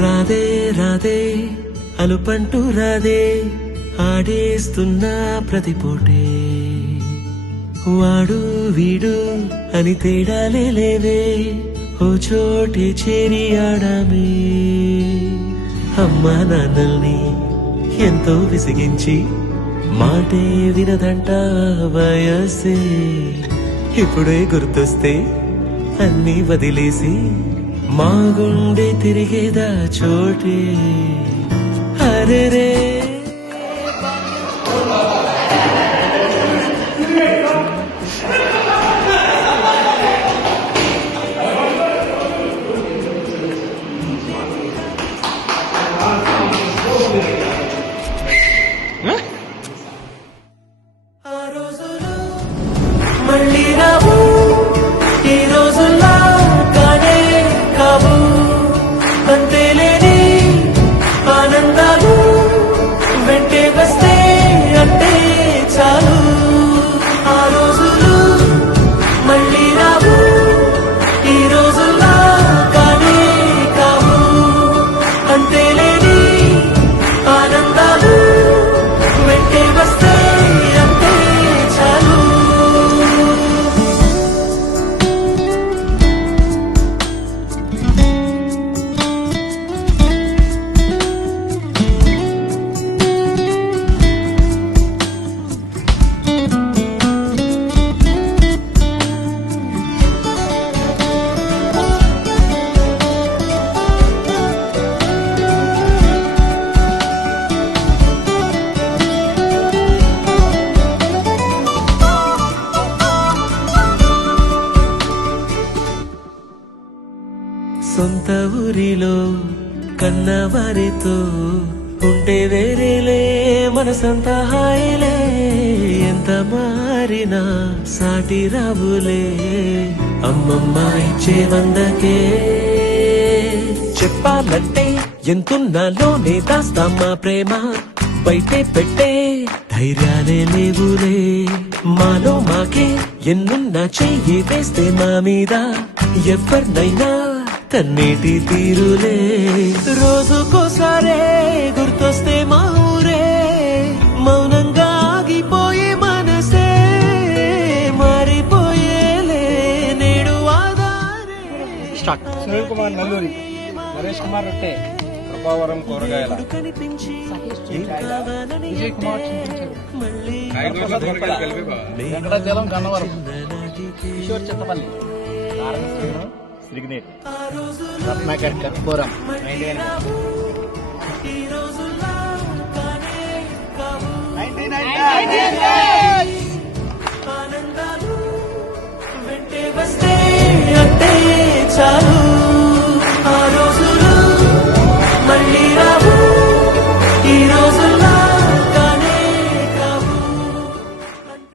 రాధే రాధే అలుపంటూ రాధే ఆడేస్తున్నా ప్రతిపోటే వాడు వీడు అని తేడాలే లేవే ఓ చోటే చేరి ఆడామే అమ్మా నాన్నల్ని ఎంతో విసిగించి మాటే వినదంట వయసే ఇప్పుడే గుర్తొస్తే అన్నీ వదిలేసి మా గుండె తిరిగేదా చోటే అరెరే ఆ రోజులు మళ్ళీ రావు ఈ రోజుల్లా కానే కావు అంతేలేని ఆనందాలు వెంటే వస్తే అంటే చాలు ఆ రోజులు మళ్ళీ రావు ఈ రోజుల్లా కానే కావు అంతేలేని ఆనందాలు వెంటే వస్తే అంటే చాలు సొంత ఊరిలో కన్నవారితో ఉంటే వేరేలే మనసంత హాయిలే ఎంత మారినా సాటి రావులే అమ్మమ్మ ఇచ్చే వందకే చెప్పాలంటే ఎంతున్నాలోనే దాస్తామా ప్రేమ బయటే పెట్టే ధైర్యాలే లేవులే మాలో మాకే ఎన్నున్నా చెయ్యి వేస్తే మా మీద ఎవరినైనా తన్నేటి తీరులే రోజుకోసారే గుర్తొస్తే మా ఊరే మౌనంగా ఆగిపోయే మనసే మారిపోయేలే నేడు ఆధారే సునీల్ కుమార్ నల్లూరి, నరేష్ కుమార్ రొట్టె, ప్రభావరం కూరగాయల, విజయ్ కుమార్ చింతించారు, వెంకటాచలం గన్నవరం, కిషోర్ చిత్తపల్లి, సిగ్నేట్, రత్నాకర్ కర్పూరం, ఆనందాలు వెంటే వస్తే అంటే చాలు